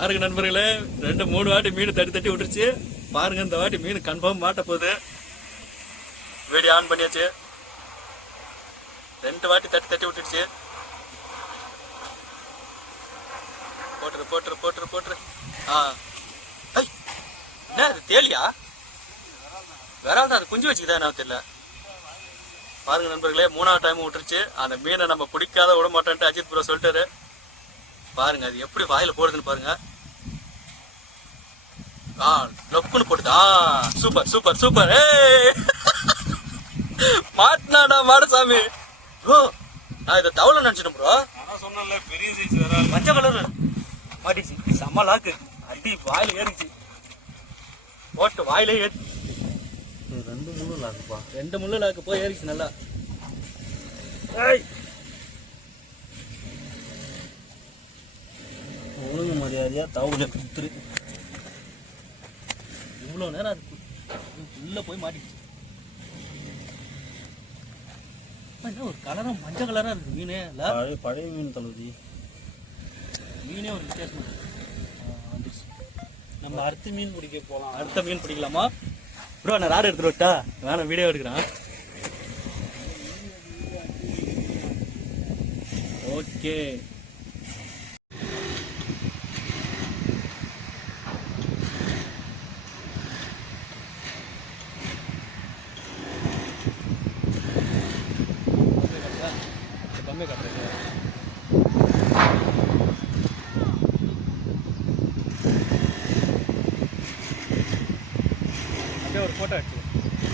பாருங்க நண்பர்களே, 2-3 வாட்டி மீன் தட்டி தட்டி விட்டுருச்சு. பாருங்க, இந்த வாட்டி மீன் கன்ஃபார்ம் மாட்ட போகுது. வீடியோ ஆன் பண்ணியாச்சு. 2 வாட்டி தட்டி தட்டி விட்டுடுச்சு. போட்டுரு போட்டுரு போட்டுரு போட்டுரு. என்ன அது, தேலியா? விரால் தான். அது குஞ்சு வச்சுக்குதா என்ன தெரியல. பாருங்க நண்பர்களே, 3ஆவது டைம் விட்டுருச்சு. அந்த மீனை நம்ம பிடிக்காத விட மாட்டேன்ட்டு அஜித் ப்ரோ சொல்லிட்டாரு. பாருங்க அது எப்படி வாயில போடுதுன்னு பாருங்க. லொக்குன்னு போடுதா. Super super super. மாட்டினாடா மாடசாமி. ப்ரோ நான் இதை தவளை நினைச்சிட்டேன் ப்ரோ. சொன்னல பெரிய சைஸ் வேற மஞ்சள் கலர் மாட்டிச்சு. செம்ம லாக்கு. அடி வாயில ஏறிச்சு. போட்டு வாயிலே ஏறி 2 முள்ளு லாக்குப்பா. 2 முள்ளு லாக்கு போய் ஏறிச்சு நல்லா. ஒழுங்கு மரியாதையா தவளை குத்துரு. இவ்வளோ நேரம் அது உள்ள போய் மாட்டிச்சு. என்ன ஒரு கலரா மஞ்சள் கலரா இருக்கு மீனே. பழைய மீன் தளபதி. மீனே ஒரு வித்தியாசம் வந்துச்சு. நம்ம அடுத்த மீன் பிடிக்க போகலாம். அடுத்த மீன் பிடிக்கலாமா ப்ரோ? நான் ராடு எடுத்துட்டு விட்டா வேணாம், வீடியோ எடுக்கிறேன். ஓகே கம்மி கட்டுறது. அப்படியே ஒரு ஃபோட்டோ எடுத்து